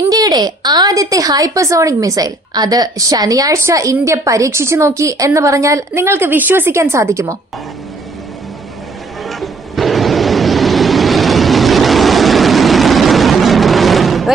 ഇന്ത്യയുടെ ആദ്യത്തെ hypersonic missile. അത് ശനിയാഴ്ച ഇന്ത്യ പരീക്ഷിച്ചു നോക്കി എന്ന് പറഞ്ഞാൽ നിങ്ങൾക്ക് വിശ്വസിക്കാൻ സാധിക്കുമോ?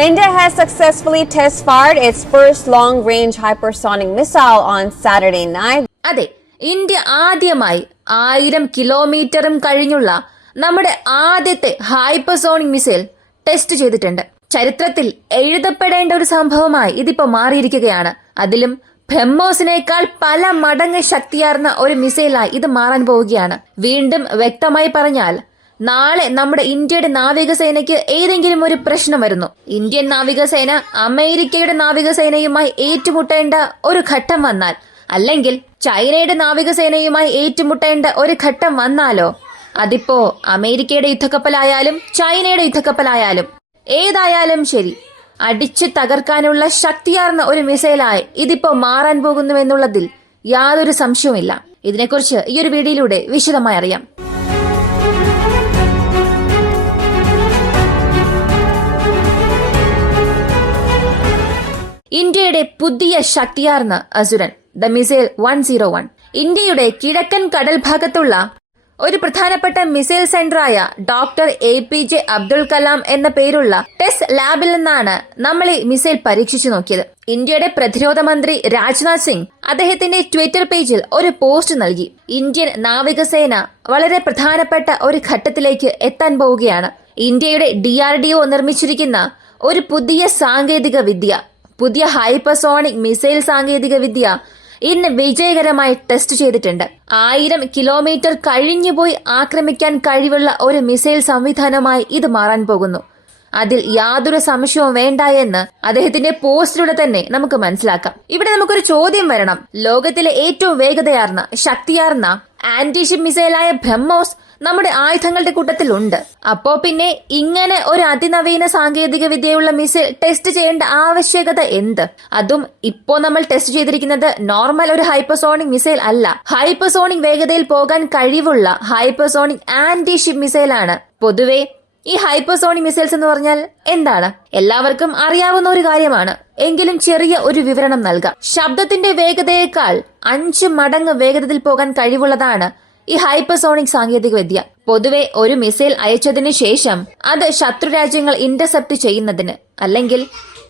India has successfully test fired its first long range hypersonic missile on Saturday night. അതെ ഇന്ത്യ ആദ്യമായി ആയിരം കിലോമീറ്ററും കഴിഞ്ഞുള്ള നമ്മുടെ ആദ്യത്തെ ഹൈപ്പർസോണിക് മിസൈൽ ടെസ്റ്റ് ചെയ്തിട്ടുണ്ട്. ചരിത്രത്തിൽ എഴുതപ്പെടേണ്ട ഒരു സംഭവമായി ഇതിപ്പോ മാറിയിരിക്കുകയാണ്. അതിലും ബ്രഹ്മോസിനേക്കാൾ പല മടങ്ങ് ശക്തിയാർന്ന ഒരു മിസൈലായി ഇത് മാറാൻ പോവുകയാണ്. വീണ്ടും വ്യക്തമായി പറഞ്ഞാൽ നാളെ നമ്മുടെ ഇന്ത്യയുടെ നാവികസേനയ്ക്ക് ഏതെങ്കിലും ഒരു പ്രശ്നം വരുന്നു. ഇന്ത്യൻ നാവികസേന അമേരിക്കയുടെ നാവികസേനയുമായി ഏറ്റുമുട്ടേണ്ട ഒരു ഘട്ടം വന്നാൽ അല്ലെങ്കിൽ ചൈനയുടെ നാവികസേനയുമായി ഏറ്റുമുട്ടേണ്ട ഒരു ഘട്ടം വന്നാലോ? അതിപ്പോ അമേരിക്കയുടെ യുദ്ധക്കപ്പലായാലും ചൈനയുടെ യുദ്ധക്കപ്പലായാലും ഏതായാലും ശരി. അടിച്ചു തകർക്കാനുള്ള ശക്തിയാർന്ന ഒരു മിസൈലായി ഇതിപ്പോ മാറാൻ പോകുന്നുവെന്നുള്ളതിൽ യാതൊരു സംശയവുമില്ല. ഇതിനെക്കുറിച്ച് ഈ ഒരു വീഡിയോയിലൂടെ വിശദമായി അറിയാം. ഇന്ത്യയുടെ പുതിയ ശക്തിയാർന്ന അസുരൻ the missile one zero one. ഇന്ത്യയുടെ കിഴക്കൻ കടൽ ഭാഗത്തുള്ള ഒരു പ്രധാനപ്പെട്ട missile സെന്ററായ doctor A P J Abdul Kalam എന്ന പേരുള്ള ടെസ്റ്റ് ലാബിൽ നിന്നാണ് നമ്മൾ ഈ മിസൈൽ പരീക്ഷിച്ചു നോക്കിയത്. ഇന്ത്യയുടെ പ്രതിരോധ മന്ത്രി രാജ്നാഥ് സിംഗ് അദ്ദേഹത്തിന്റെ ട്വിറ്റർ പേജിൽ ഒരു പോസ്റ്റ് നൽകി. ഇന്ത്യൻ നാവികസേന വളരെ പ്രധാനപ്പെട്ട ഒരു ഘട്ടത്തിലേക്ക് എത്താൻ പോവുകയാണ്. ഇന്ത്യയുടെ ഡിആർഡിഒ നിർമ്മിച്ചിരിക്കുന്ന ഒരു പുതിയ സാങ്കേതിക വിദ്യ പുതിയ ഹൈപ്പർസോണിക് മിസൈൽ സാങ്കേതിക വിദ്യ ഇന്ന് വിജയകരമായി ടെസ്റ്റ് ചെയ്തിട്ടുണ്ട്. ആയിരം കിലോമീറ്റർ കഴിഞ്ഞുപോയി ആക്രമിക്കാൻ കഴിവുള്ള ഒരു മിസൈൽ സംവിധാനമായി ഇത് മാറാൻ പോകുന്നു. അതിൽ യാതൊരു സംശയവും വേണ്ട എന്ന് അദ്ദേഹത്തിന്റെ പോസ്റ്റിലൂടെ തന്നെ നമുക്ക് മനസ്സിലാക്കാം. ഇവിടെ നമുക്കൊരു ചോദ്യം വരണം. ലോകത്തിലെ ഏറ്റവും വേഗതയാർന്ന ശക്തിയാർന്ന ആന്റിഷിപ്പ് മിസൈലായ ബ്രഹ്മോസ് നമ്മുടെ ആയുധങ്ങളുടെ കൂട്ടത്തിലുണ്ട്. അപ്പോ പിന്നെ ഇങ്ങനെ ഒരു അതിനവീന സാങ്കേതിക വിദ്യയുള്ള മിസൈൽ ടെസ്റ്റ് ചെയ്യേണ്ട ആവശ്യകത എന്ത്? അതും ഇപ്പോ നമ്മൾ ടെസ്റ്റ് ചെയ്തിരിക്കുന്നത് നോർമൽ ഒരു ഹൈപ്പർസോണിക് മിസൈൽ അല്ല. ഹൈപ്പർസോണിക് വേഗതയിൽ പോകാൻ കഴിവുള്ള ഹൈപ്പർസോണിക് ആന്റി ഷിപ്പ് മിസൈലാണ് പൊതുവേ ഈ ഹൈപ്പർസോണിക് മിസൈൽസ് എന്ന് പറഞ്ഞാൽ എന്താണ്? എല്ലാവർക്കും അറിയാവുന്ന ഒരു കാര്യമാണ്. എങ്കിലും ചെറിയ ഒരു വിവരണം നൽകാം. ശബ്ദത്തിന്റെ വേഗതയേക്കാൾ അഞ്ച് മടങ്ങ് വേഗതയിൽ പോകാൻ കഴിവുള്ളതാണ് ഈ ഹൈപ്പർസോണിക് സാങ്കേതിക വിദ്യ. പൊതുവെ ഒരു മിസൈൽ അയച്ചതിനു ശേഷം അത് ശത്രു രാജ്യങ്ങൾ ഇന്റർസെപ്റ്റ് ചെയ്യുന്നതിന് അല്ലെങ്കിൽ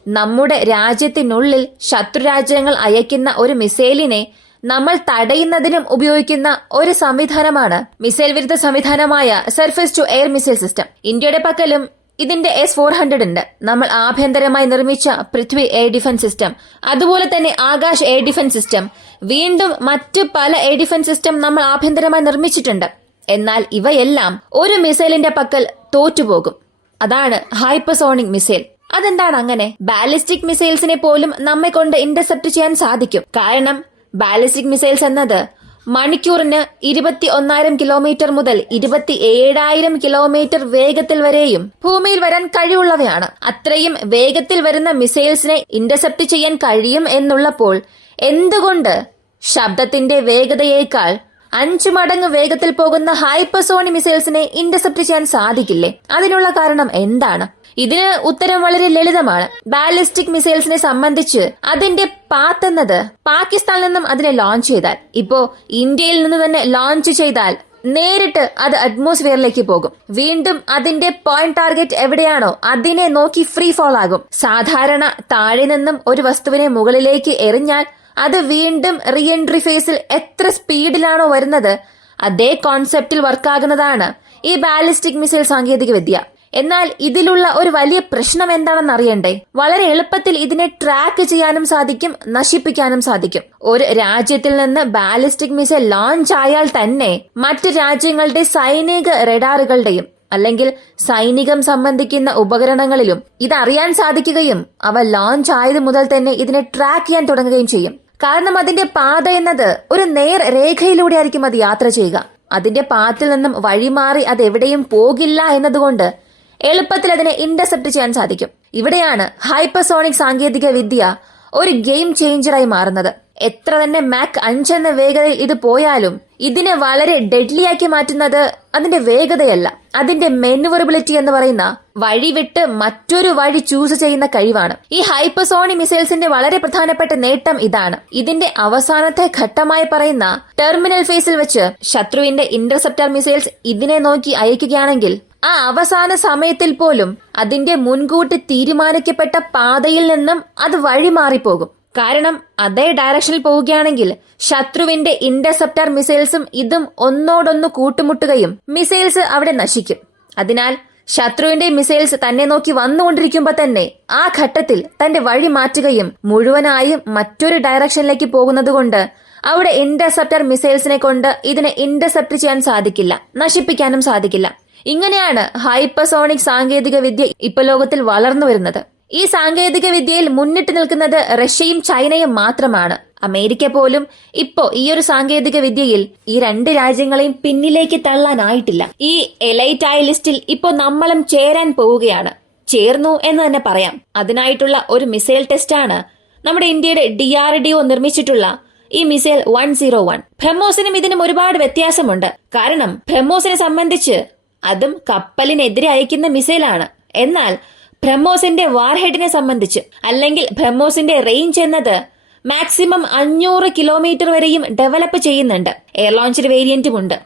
നമ്മുടെ രാജ്യത്തിനുള്ളിൽ ശത്രു രാജ്യങ്ങൾ അയക്കുന്ന ഒരു മിസൈലിനെ നമ്മൾ തടയുന്നതിനും ഉപയോഗിക്കുന്ന ഒരു സംവിധാനമാണ് മിസൈൽ വിരുദ്ധ സംവിധാനമായ surface to air missile system ഇന്ത്യയുടെ പക്കലും ഇതിന്റെ എസ് ഫോർ ഹൺഡ്രഡ് ഉണ്ട്. നമ്മൾ ആഭ്യന്തരമായി നിർമ്മിച്ച പൃഥ്വി എയർ ഡിഫൻസ് സിസ്റ്റം അതുപോലെ തന്നെ ആകാശ് എയർ ഡിഫൻസ് സിസ്റ്റം വീണ്ടും മറ്റ് പല എയർ ഡിഫൻസ് സിസ്റ്റം നമ്മൾ ആഭ്യന്തരമായി നിർമ്മിച്ചിട്ടുണ്ട്. എന്നാൽ ഇവയെല്ലാം ഒരു മിസൈലിന്റെ പക്കൽ തോറ്റുപോകും. അതാണ് ഹൈപ്പർസോണിക് മിസൈൽ. അതെന്താണ് അങ്ങനെ? ബാലിസ്റ്റിക് മിസൈൽസിനെ പോലും നമ്മെ കൊണ്ട് ഇന്റർസെപ്റ്റ് ചെയ്യാൻ സാധിക്കും. കാരണം ബാലിസ്റ്റിക് മിസൈൽസ് എന്നത് മണിക്കൂറിന് ഇരുപത്തി ഒന്നായിരം കിലോമീറ്റർ മുതൽ ഇരുപത്തി ഏഴായിരം കിലോമീറ്റർ വേഗത്തിൽ വരെയും ഭൂമിയിൽ വരാൻ കഴിവുള്ളവയാണ്. അത്രയും വേഗത്തിൽ വരുന്ന മിസൈൽസിനെ ഇന്റർസെപ്റ്റ് ചെയ്യാൻ കഴിയും എന്നുള്ളപ്പോൾ എന്തുകൊണ്ട് ശബ്ദത്തിന്റെ വേഗതയേക്കാൾ അഞ്ചു മടങ്ങ് വേഗത്തിൽ പോകുന്ന ഹൈപ്പർസോണി മിസൈൽസിനെ ഇന്റർസെപ്റ്റ് ചെയ്യാൻ സാധിക്കില്ലേ? അതിനുള്ള കാരണം എന്താണ്? ഇതിന് ഉത്തരം വളരെ ലളിതമാണ്. ബാലിസ്റ്റിക് മിസൈൽസിനെ സംബന്ധിച്ച് അതിന്റെ പാത്ത് എന്നത് പാകിസ്ഥാനിൽ നിന്നും അതിനെ ലോഞ്ച് ചെയ്താൽ ഇപ്പോ ഇന്ത്യയിൽ നിന്ന് തന്നെ ലോഞ്ച് ചെയ്താൽ നേരിട്ട് അത് അറ്റ്മോസ്ഫിയറിലേക്ക് പോകും. വീണ്ടും അതിന്റെ പോയിന്റ് ടാർഗറ്റ് എവിടെയാണോ അതിനെ നോക്കി ഫ്രീ ഫോൾ ആകും. സാധാരണ താഴെ നിന്നും ഒരു വസ്തുവിനെ മുകളിലേക്ക് എറിഞ്ഞാൽ അത് വീണ്ടും റീഎൻട്രി ഫേസിൽ എത്ര സ്പീഡിലാണോ വരുന്നത് അതേ കോൺസെപ്റ്റിൽ വർക്കാകുന്നതാണ് ഈ ബാലിസ്റ്റിക് മിസൈൽ സാങ്കേതിക വിദ്യ എന്നാൽ ഇതിലുള്ള ഒരു വലിയ പ്രശ്നം എന്താണെന്ന് അറിയണ്ടേ വളരെ എളുപ്പത്തിൽ ഇതിനെ ട്രാക്ക് ചെയ്യാനും സാധിക്കും നശിപ്പിക്കാനും സാധിക്കും. ഒരു രാജ്യത്തിൽ നിന്ന് ബാലിസ്റ്റിക് മിസൈൽ ലോഞ്ച് ആയാൽ തന്നെ മറ്റു രാജ്യങ്ങളുടെ സൈനിക റഡാറുകളുടെയും അല്ലെങ്കിൽ സൈനികം സംബന്ധിക്കുന്ന ഉപകരണങ്ങളിലും ഇതറിയാൻ സാധിക്കുകയും അവ ലോഞ്ച് ആയത് മുതൽ തന്നെ ഇതിനെ ട്രാക്ക് ചെയ്യാൻ തുടങ്ങുകയും ചെയ്യും. കാരണം അതിന്റെ പാത എന്നത് ഒരു നേർ രേഖയിലൂടെ ആയിരിക്കും അത് യാത്ര ചെയ്യുക. അതിന്റെ പാത്തിൽ നിന്നും വഴിമാറി അത് എവിടെയും പോകില്ല എന്നതുകൊണ്ട് എളുപ്പത്തിൽ അതിനെ ഇന്റർസെപ്റ്റ് ചെയ്യാൻ സാധിക്കും. ഇവിടെയാണ് ഹൈപ്പർസോണിക് സാങ്കേതിക വിദ്യ ഒരു ഗെയിം ചേഞ്ചറായി മാറുന്നത്. എത്ര തന്നെ മാക് അഞ്ചെന്ന വേഗതയിൽ ഇത് പോയാലും ഇതിനെ വളരെ ഡെഡ്ലിയാക്കി മാറ്റുന്നത് അതിന്റെ വേഗതയല്ല. അതിന്റെ മെനുവറബിലിറ്റി എന്ന് പറയുന്ന വഴി വിട്ട് മറ്റൊരു വഴി ചൂസ് ചെയ്യുന്ന കഴിവാണ്. ഈ ഹൈപ്പസോണി മിസൈൽസിന്റെ വളരെ പ്രധാനപ്പെട്ട നേട്ടം ഇതാണ്. ഇതിന്റെ അവസാനത്തെ ഘട്ടമായി പറയുന്ന ടെർമിനൽ ഫേസിൽ വെച്ച് ശത്രുവിന്റെ ഇന്റർസെപ്റ്റർ മിസൈൽസ് ഇതിനെ നോക്കി അയക്കുകയാണെങ്കിൽ ആ അവസാന സമയത്തിൽ പോലും അതിന്റെ മുൻകൂട്ടി തീരുമാനിക്കപ്പെട്ട പാതയിൽ നിന്നും അത് വഴിമാറിപ്പോകും. കാരണം അതേ ഡയറക്ഷനിൽ പോവുകയാണെങ്കിൽ ശത്രുവിന്റെ ഇന്റർസെപ്റ്റർ മിസൈൽസും ഇതും ഒന്നോടൊന്ന് കൂട്ടുമുട്ടുകയും മിസൈൽസ് അവിടെ നശിക്കും. അതിനാൽ ശത്രുവിന്റെ മിസൈൽസ് തന്നെ നോക്കി വന്നുകൊണ്ടിരിക്കുമ്പോൾ തന്നെ ആ ഘട്ടത്തിൽ തന്റെ വഴി മാറ്റുകയും മുഴുവനായും മറ്റൊരു ഡയറക്ഷനിലേക്ക് പോകുന്നതുകൊണ്ട് അവിടെ ഇന്റർസെപ്റ്റർ മിസൈൽസിനെ കൊണ്ട് ഇതിനെ ഇന്റർസെപ്റ്റ് ചെയ്യാൻ സാധിക്കില്ല നശിപ്പിക്കാനും സാധിക്കില്ല. ഇങ്ങനെയാണ് ഹൈപ്പസോണിക് സാങ്കേതിക വിദ്യ ഇപ്പൊ ലോകത്തിൽ വളർന്നു വരുന്നത്. ഈ സാങ്കേതിക വിദ്യയിൽ മുന്നിട്ട് നിൽക്കുന്നത് റഷ്യയും ചൈനയും മാത്രമാണ്. അമേരിക്ക പോലും ഇപ്പോ ഈ ഒരു സാങ്കേതിക വിദ്യയിൽ ഈ രണ്ട് രാജ്യങ്ങളെയും പിന്നിലേക്ക് തള്ളാനായിട്ടില്ല. ഈ എലൈറ്റ് ആയ ലിസ്റ്റിൽ ഇപ്പോ നമ്മളും ചേരാൻ പോവുകയാണ്. ചേർന്നു എന്ന് തന്നെ പറയാം. അതിനായിട്ടുള്ള ഒരു മിസൈൽ ടെസ്റ്റാണ് നമ്മുടെ ഇന്ത്യയുടെ ഡി ആർ ഡി ഒ നിർമ്മിച്ചിട്ടുള്ള ഈ മിസൈൽ വൺ സീറോ വൺ. ബ്രഹ്മോസിനും ഇതിനും ഒരുപാട് വ്യത്യാസമുണ്ട്. കാരണം ബ്രഹ്മോസിനെ സംബന്ധിച്ച് അതും കപ്പലിനെതിരെ അയക്കുന്ന മിസൈലാണ്. എന്നാൽ ബ്രഹ്മോസിന്റെ വാർഹെഡിനെ സംബന്ധിച്ച്. അല്ലെങ്കിൽ ബ്രഹ്മോസിന്റെ റേഞ്ച് എന്നത് മാക്സിമം അഞ്ഞൂറ് കിലോമീറ്റർ വരെയും ഡെവലപ്പ് ചെയ്യുന്നുണ്ട്. എയർ വേരിയന്റും ഉണ്ട്.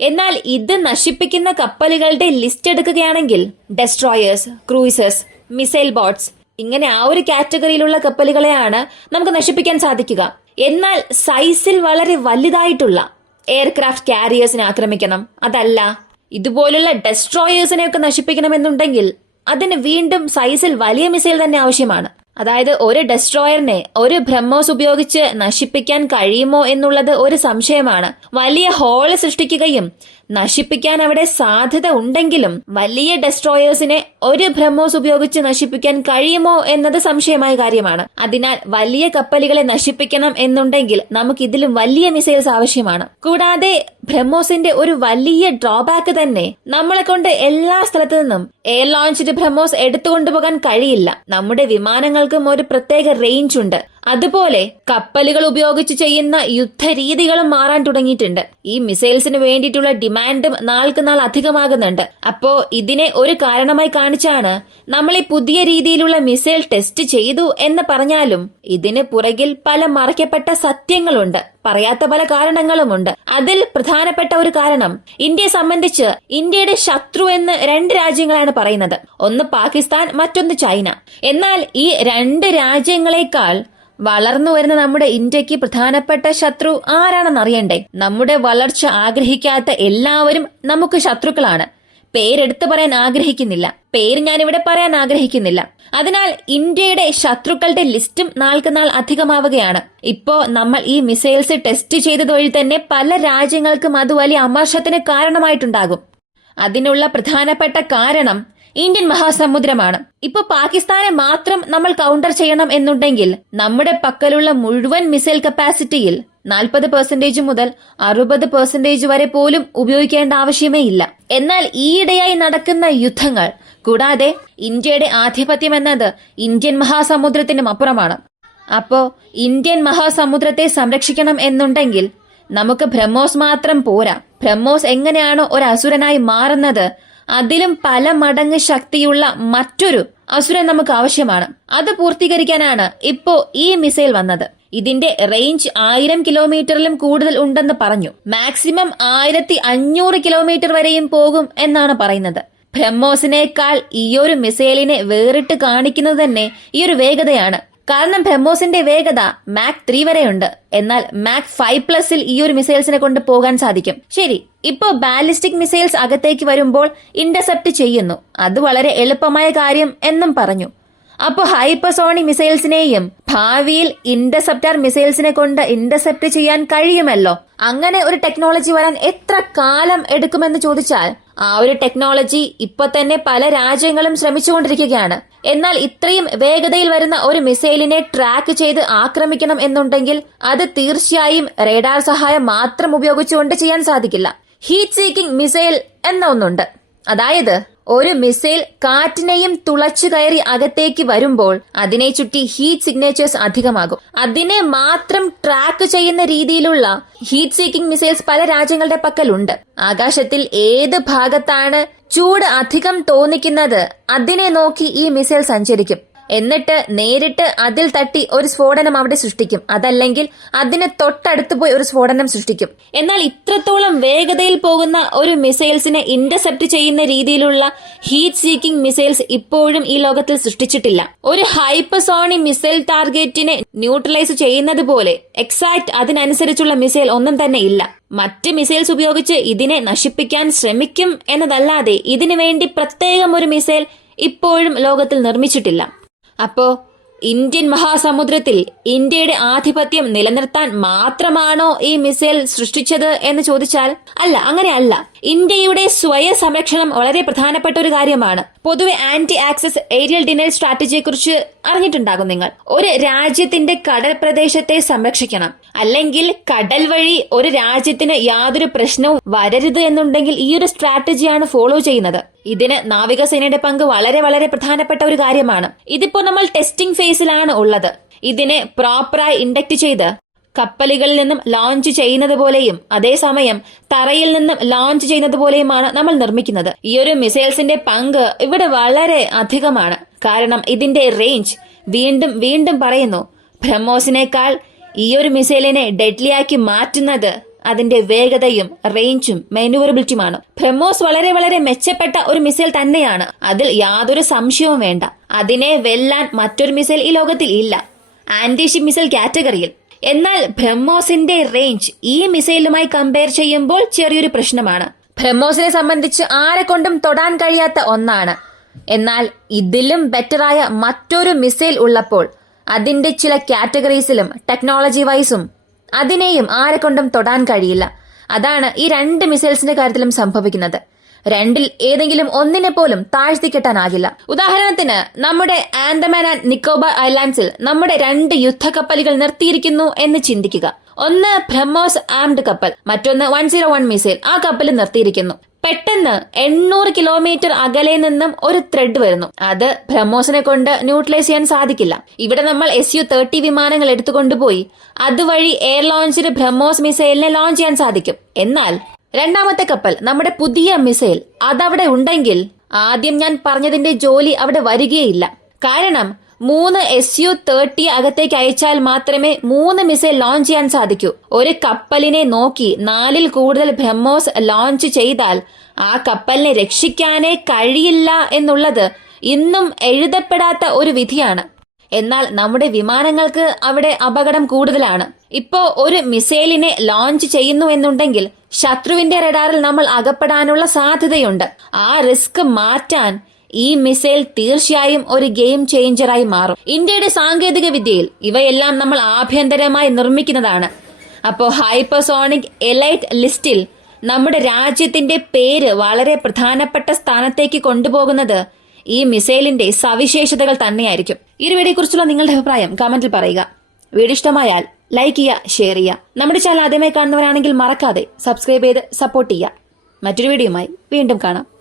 എന്നാൽ ഇത് നശിപ്പിക്കുന്ന കപ്പലുകളുടെ ലിസ്റ്റ് എടുക്കുകയാണെങ്കിൽ ഡെസ്ട്രോയേഴ്സ് ക്രൂയിസേഴ്സ് മിസൈൽ ബോട്ട്സ് ഇങ്ങനെ ആ ഒരു കാറ്റഗറിയിലുള്ള കപ്പലുകളെയാണ് നമുക്ക് നശിപ്പിക്കാൻ സാധിക്കുക. എന്നാൽ സൈസിൽ വളരെ വലുതായിട്ടുള്ള എയർക്രാഫ്റ്റ് കാരിയേഴ്സിനെ ആക്രമിക്കണം. അതല്ല ഇതുപോലുള്ള ഡെസ്ട്രോയേഴ്സിനെയൊക്കെ നശിപ്പിക്കണമെന്നുണ്ടെങ്കിൽ അതിന് വീണ്ടും സൈസിൽ വലിയ മിസൈൽ തന്നെ ആവശ്യമാണ്. അതായത് ഒരു ഡെസ്ട്രോയറിനെ ഒരു ബ്രഹ്മോസ് ഉപയോഗിച്ച് നശിപ്പിക്കാൻ കഴിയുമോ എന്നുള്ളത് ഒരു സംശയമാണ്. വലിയ ഹോൾ സൃഷ്ടിക്കുകയും നശിപ്പിക്കാൻ അവിടെ സാധ്യത ഉണ്ടെങ്കിലും വലിയ ഡെസ്ട്രോയേഴ്സിനെ ഒരു ബ്രഹ്മോസ് ഉപയോഗിച്ച് നശിപ്പിക്കാൻ കഴിയുമോ എന്നത് സംശയമായ കാര്യമാണ്. അതിനാൽ വലിയ കപ്പലുകളെ നശിപ്പിക്കണം എന്നുണ്ടെങ്കിൽ നമുക്ക് ഇതിലും വലിയ മിസൈൽസ് ആവശ്യമാണ്. കൂടാതെ ബ്രഹ്മോസിന്റെ ഒരു വലിയ ഡ്രോബാക്ക് തന്നെ നമ്മളെ കൊണ്ട് എല്ലാ സ്ഥലത്തു നിന്നും എയർ ലോഞ്ച്ഡ് ബ്രഹ്മോസ് എടുത്തുകൊണ്ടുപോകാൻ കഴിയില്ല. നമ്മുടെ വിമാനങ്ങൾക്കും ഒരു പ്രത്യേക റേഞ്ച് ഉണ്ട്. അതുപോലെ കപ്പലുകൾ ഉപയോഗിച്ച് ചെയ്യുന്ന യുദ്ധരീതികളും മാറാൻ തുടങ്ങിയിട്ടുണ്ട്. ഈ മിസൈൽസിന് വേണ്ടിയിട്ടുള്ള ഡിമാൻഡും നാൾക്ക് നാൾ അധികമാകുന്നുണ്ട്. അപ്പോ ഇതിനെ ഒരു കാരണമായി കാണിച്ചാണ് നമ്മൾ ഈ പുതിയ രീതിയിലുള്ള മിസൈൽ ടെസ്റ്റ് ചെയ്തു എന്ന് പറഞ്ഞാലും ഇതിന് പുറകിൽ പല മറയ്ക്കപ്പെട്ട സത്യങ്ങളുണ്ട്. പറയാത്ത പല കാരണങ്ങളുമുണ്ട്. അതിൽ പ്രധാനപ്പെട്ട ഒരു കാരണം ഇന്ത്യയെ സംബന്ധിച്ച് ഇന്ത്യയുടെ ശത്രു എന്ന് രണ്ട് രാജ്യങ്ങളാണ് പറയുന്നത്. ഒന്ന് പാകിസ്ഥാൻ മറ്റൊന്ന് ചൈന. എന്നാൽ ഈ രണ്ട് രാജ്യങ്ങളെക്കാൾ വളർന്നു വരുന്ന നമ്മുടെ ഇന്ത്യയ്ക്ക് പ്രധാനപ്പെട്ട ശത്രു ആരാണെന്ന് അറിയണ്ടേ? നമ്മുടെ വളർച്ച ആഗ്രഹിക്കാത്ത എല്ലാവരും നമുക്ക് ശത്രുക്കളാണ്. പേരെടുത്തു പറയാൻ ആഗ്രഹിക്കുന്നില്ല. പേര് ഞാൻ ഇവിടെ പറയാൻ ആഗ്രഹിക്കുന്നില്ല. അതിനാൽ ഇന്ത്യയുടെ ശത്രുക്കളുടെ ലിസ്റ്റും നാൾക്ക് നാൾ അധികമാവുകയാണ്. ഇപ്പോ നമ്മൾ ഈ മിസൈൽസ് ടെസ്റ്റ് ചെയ്തത് വഴി തന്നെ പല രാജ്യങ്ങൾക്കും അത് വലിയ അമർഷത്തിന് കാരണമായിട്ടുണ്ടാകും. അതിനുള്ള പ്രധാനപ്പെട്ട കാരണം ഇന്ത്യൻ മഹാസമുദ്രമാണ്. ഇപ്പൊ പാകിസ്ഥാനെ മാത്രം നമ്മൾ കൗണ്ടർ ചെയ്യണം എന്നുണ്ടെങ്കിൽ നമ്മുടെ പക്കലുള്ള മുഴുവൻ മിസൈൽ കപ്പാസിറ്റിയിൽ നാൽപ്പത് പെർസെന്റേജ് മുതൽ അറുപത് പെർസെന്റേജ് വരെ പോലും ഉപയോഗിക്കേണ്ട ആവശ്യമേ ഇല്ല. എന്നാൽ ഈയിടെയായി നടക്കുന്ന യുദ്ധങ്ങൾ കൂടാതെ ഇന്ത്യയുടെ ആധിപത്യം എന്നത് ഇന്ത്യൻ മഹാസമുദ്രത്തിനും അപ്പുറമാണ്. അപ്പോ ഇന്ത്യൻ മഹാസമുദ്രത്തെ സംരക്ഷിക്കണം എന്നുണ്ടെങ്കിൽ നമുക്ക് ബ്രഹ്മോസ് മാത്രം പോരാ. ബ്രഹ്മോസ് എങ്ങനെയാണോ ഒരു അസുരനായി മാറുന്നത് അതിലും പല മടങ്ങ് ശക്തിയുള്ള മറ്റൊരു അസുരൻ നമുക്ക് ആവശ്യമാണ്. അത് പൂർത്തീകരിക്കാനാണ് ഇപ്പോ ഈ മിസൈൽ വന്നത്. ഇതിന്റെ റേഞ്ച് ആയിരം കിലോമീറ്ററിലും കൂടുതൽ ഉണ്ടെന്ന് പറഞ്ഞു. മാക്സിമം ആയിരത്തി അഞ്ഞൂറ് കിലോമീറ്റർ വരെയും പോകും എന്നാണ് പറയുന്നത്. ബ്രഹ്മോസിനേക്കാൾ ഈയൊരു മിസൈലിനെ വേറിട്ട് കാണിക്കുന്നത് തന്നെ ഈയൊരു വേഗതയാണ്. കാരണം ബ്രഹ്മോസിന്റെ വേഗത മാക് ത്രീ വരെയുണ്ട്. എന്നാൽ മാക് ഫൈവ് പ്ലസിൽ ഈ ഒരു മിസൈൽസിനെ കൊണ്ട് പോകാൻ സാധിക്കും. ശരി ഇപ്പോ ബാലിസ്റ്റിക് മിസൈൽസ് അകത്തേക്ക് വരുമ്പോൾ ഇന്റർസെപ്റ്റ് ചെയ്യുന്നു. അത് വളരെ എളുപ്പമായ കാര്യം എന്നും പറഞ്ഞു. അപ്പോൾ ഹൈപ്പസോണിക് മിസൈൽസിനെയും ഭാവിയിൽ ഇന്റർസെപ്റ്റർ മിസൈൽസിനെ കൊണ്ട് ഇന്റർസെപ്റ്റ് ചെയ്യാൻ കഴിയുമല്ലോ? അങ്ങനെ ഒരു ടെക്നോളജി വരാൻ എത്ര കാലം എടുക്കുമെന്ന് ചോദിച്ചാൽ ആ ഒരു ടെക്നോളജി ഇപ്പൊ തന്നെ പല രാജ്യങ്ങളും ശ്രമിച്ചുകൊണ്ടിരിക്കുകയാണ്. എന്നാൽ ഇത്രയും വേഗതയിൽ വരുന്ന ഒരു മിസൈലിനെ ട്രാക്ക് ചെയ്ത് ആക്രമിക്കണം എന്നുണ്ടെങ്കിൽ അത് തീർച്ചയായും റേഡാർ സഹായം മാത്രം ഉപയോഗിച്ചുകൊണ്ട് ചെയ്യാൻ സാധിക്കില്ല. ഹീറ്റ് സീക്കിംഗ് മിസൈൽ എന്ന ഒന്നുണ്ട്. അതായത് ഒരു മിസൈൽ കാറ്റിനെയും തുളച്ചു കയറി അകത്തേക്ക് വരുമ്പോൾ അതിനെ ചുറ്റി ഹീറ്റ് സിഗ്നേച്ചേഴ്സ് അധികമാകും. അതിനെ മാത്രം ട്രാക്ക് ചെയ്യുന്ന രീതിയിലുള്ള ഹീറ്റ് സീക്കിംഗ് മിസൈൽസ് പല രാജ്യങ്ങളുടെ പക്കലുണ്ട്. ആകാശത്തിൽ ഏത് ഭാഗത്താണ് ചൂട് അധികം തോന്നിക്കുന്നത് അതിനെ നോക്കി ഈ മിസൈൽ സഞ്ചരിക്കും. എന്നിട്ട് നേരിട്ട് അതിൽ തട്ടി ഒരു സ്ഫോടനം അവിടെ സൃഷ്ടിക്കും. അതല്ലെങ്കിൽ അതിന് തൊട്ടടുത്ത് പോയി ഒരു സ്ഫോടനം സൃഷ്ടിക്കും. എന്നാൽ ഇത്രത്തോളം വേഗതയിൽ പോകുന്ന ഒരു മിസൈൽസിനെ ഇന്റർസെപ്റ്റ് ചെയ്യുന്ന രീതിയിലുള്ള ഹീറ്റ് സീക്കിംഗ് മിസൈൽസ് ഇപ്പോഴും ഈ ലോകത്തിൽ സൃഷ്ടിച്ചിട്ടില്ല. ഒരു ഹൈപ്പസോണി മിസൈൽ ടാർഗറ്റിനെ ന്യൂട്രലൈസ് ചെയ്യുന്നത് പോലെ എക്സാക്ട് അതിനനുസരിച്ചുള്ള മിസൈൽ ഒന്നും തന്നെ ഇല്ല. മറ്റ് മിസൈൽസ് ഉപയോഗിച്ച് ഇതിനെ നശിപ്പിക്കാൻ ശ്രമിക്കും എന്നതല്ലാതെ ഇതിനുവേണ്ടി പ്രത്യേകം ഒരു മിസൈൽ ഇപ്പോഴും ലോകത്തിൽ നിർമ്മിച്ചിട്ടില്ല. അപ്പോ ഇന്ത്യൻ മഹാസമുദ്രത്തിൽ ഇന്ത്യയുടെ ആധിപത്യം നിലനിർത്താൻ മാത്രമാണോ ഈ മിസൈൽ സൃഷ്ടിച്ചത് എന്ന് ചോദിച്ചാൽ അല്ല അങ്ങനെയല്ല ഇന്ത്യയുടെ സ്വയ സംരക്ഷണം വളരെ പ്രധാനപ്പെട്ട ഒരു കാര്യമാണ്. പൊതുവെ ആന്റി ആക്സസ് ഏരിയൽ ഡിനൽ സ്ട്രാറ്റജിയെ കുറിച്ച് അറിഞ്ഞിട്ടുണ്ടാകും നിങ്ങൾ. ഒരു രാജ്യത്തിന്റെ കടൽ പ്രദേശത്തെ സംരക്ഷിക്കണം. അല്ലെങ്കിൽ കടൽ വഴി ഒരു രാജ്യത്തിന് യാതൊരു പ്രശ്നവും വരരുത് എന്നുണ്ടെങ്കിൽ ഈ ഒരു സ്ട്രാറ്റജിയാണ് ഫോളോ ചെയ്യുന്നത്. ഇതിന് നാവികസേനയുടെ പങ്ക് വളരെ വളരെ പ്രധാനപ്പെട്ട ഒരു കാര്യമാണ്. ഇതിപ്പോ നമ്മൾ ടെസ്റ്റിംഗ് ഫേസിലാണ് ഉള്ളത്. ഇതിനെ പ്രോപ്പറായി ഇൻഡക്ട് ചെയ്ത് കപ്പലുകളിൽ നിന്നും ലോഞ്ച് ചെയ്യുന്നത് പോലെയും അതേസമയം തറയിൽ നിന്നും ലോഞ്ച് ചെയ്യുന്നത് പോലെയുമാണ് നമ്മൾ നിർമ്മിക്കുന്നത്. ഈ ഒരു മിസൈൽസിന്റെ പങ്ക് ഇവിടെ വളരെ അധികമാണ്. കാരണം ഇതിന്റെ റേഞ്ച് വീണ്ടും വീണ്ടും പറയുന്നു ബ്രഹ്മോസിനേക്കാൾ ഈ ഒരു മിസൈലിനെ ഡെഡ്ലിയാക്കി മാറ്റുന്നത് അതിന്റെ വേഗതയും റേഞ്ചും മെനുവറബിലിറ്റിയുമാണ് ബ്രഹ്മോസ് വളരെ വളരെ മെച്ചപ്പെട്ട ഒരു മിസൈൽ തന്നെയാണ്. അതിൽ യാതൊരു സംശയവും വേണ്ട. അതിനെ വെല്ലാൻ മറ്റൊരു മിസൈൽ ഈ ലോകത്തിൽ ഇല്ല. ആന്റിഷിപ്പ് മിസൈൽ കാറ്റഗറിയിൽ എന്നാൽ ബ്രഹ്മോസിന്റെ റേഞ്ച് ഈ മിസൈലുമായി കമ്പയർ ചെയ്യുമ്പോൾ ചെറിയൊരു പ്രശ്നമാണ്. ബ്രഹ്മോസിനെ സംബന്ധിച്ച് ആരെ കൊണ്ടും തൊടാൻ കഴിയാത്ത ഒന്നാണ്. എന്നാൽ ഇതിലും ബെറ്ററായ മറ്റൊരു മിസൈൽ ഉള്ളപ്പോൾ അതിന്റെ ചില കാറ്റഗറീസിലും ടെക്നോളജി വൈസും അതിനെയും ആരെക്കൊണ്ടും തൊടാൻ കഴിയില്ല. അതാണ് ഈ രണ്ട് മിസൈൽസിന്റെ കാര്യത്തിലും സംഭവിക്കുന്നത്. രണ്ടിൽ ഏതെങ്കിലും ഒന്നിനെ പോലും താഴ്ത്തിക്കെട്ടാനാകില്ല ഉദാഹരണത്തിന് നമ്മുടെ ആൻഡമാൻ ആൻഡ് നിക്കോബാർ ഐലാൻഡ്സിൽ നമ്മുടെ രണ്ട് യുദ്ധക്കപ്പലുകൾ നിർത്തിയിരിക്കുന്നു എന്ന് ചിന്തിക്കുക. ഒന്ന് ബ്രഹ്മോസ് ആംഡ് കപ്പൽ മറ്റൊന്ന് വൺ സീറോ വൺ മിസൈൽ ആ കപ്പൽ നിർത്തിയിരിക്കുന്നു. പെട്ടെന്ന് എണ്ണൂറ് കിലോമീറ്റർ അകലെ നിന്നും ഒരു ത്രെഡ് വരുന്നു. അത് ബ്രഹ്മോസിനെ കൊണ്ട് ന്യൂട്രലൈസ് ചെയ്യാൻ സാധിക്കില്ല. ഇവിടെ നമ്മൾ എസ് യു തേർട്ടി വിമാനങ്ങൾ എടുത്തുകൊണ്ടുപോയി അതുവഴി എയർ ലോഞ്ചിന് ബ്രഹ്മോസ് മിസൈലിനെ ലോഞ്ച് ചെയ്യാൻ സാധിക്കും. എന്നാൽ രണ്ടാമത്തെ കപ്പൽ നമ്മുടെ പുതിയ മിസൈൽ അതവിടെ ഉണ്ടെങ്കിൽ ആദ്യം ഞാൻ പറഞ്ഞതിന്റെ ജോലി അവിടെ വരികയില്ല. കാരണം മൂന്ന് എസ് യു തേർട്ടി അകത്തേക്ക് അയച്ചാൽ മാത്രമേ മൂന്ന് മിസൈൽ ലോഞ്ച് ചെയ്യാൻ സാധിക്കൂ. ഒരു കപ്പലിനെ നോക്കി നാലിൽ കൂടുതൽ ബ്രഹ്മോസ് ലോഞ്ച് ചെയ്താൽ ആ കപ്പലിനെ രക്ഷിക്കാനേ കഴിയില്ല എന്നുള്ളത് ഇന്നും എഴുതപ്പെടാത്ത ഒരു വിധിയാണ്. എന്നാൽ നമ്മുടെ വിമാനങ്ങൾക്ക് അവിടെ അപകടം കൂടുതലാണ്. ഇപ്പോ ഒരു മിസൈലിനെ ലോഞ്ച് ചെയ്യുന്നു എന്നുണ്ടെങ്കിൽ ശത്രുവിന്റെ റഡാറിൽ നമ്മൾ അകപ്പെടാനുള്ള സാധ്യതയുണ്ട്. ആ റിസ്ക് മാറ്റാൻ ഈ മിസൈൽ തീർച്ചയായും ഒരു ഗെയിം ചേഞ്ചറായി മാറും. ഇന്ത്യയുടെ സാങ്കേതിക വിദ്യയിൽ ഇവയെല്ലാം നമ്മൾ ആഭ്യന്തരമായി നിർമ്മിക്കുന്നതാണ്. അപ്പോ ഹൈപ്പർസോണിക് എലൈറ്റ് ലിസ്റ്റിൽ നമ്മുടെ രാജ്യത്തിന്റെ പേര് വളരെ പ്രധാനപ്പെട്ട സ്ഥാനത്തേക്ക് കൊണ്ടുപോകുന്നത് ഈ മിസൈലിന്റെ സവിശേഷതകൾ തന്നെയായിരിക്കും. ഈ വീഡിയോയെ കുറിച്ചുള്ള നിങ്ങളുടെ അഭിപ്രായം കമന്റിൽ പറയുക. വീഡിയോ ഇഷ്ടമായാൽ ലൈക്ക് ചെയ്യുക ഷെയർ ചെയ്യുക. നമ്മുടെ ചാനൽ ആദ്യമായി കാണുന്നവരാണെങ്കിൽ മറക്കാതെ സബ്സ്ക്രൈബ് ചെയ്ത് സപ്പോർട്ട് ചെയ്യുക. മറ്റൊരു വീഡിയോയുമായി വീണ്ടും കാണാം.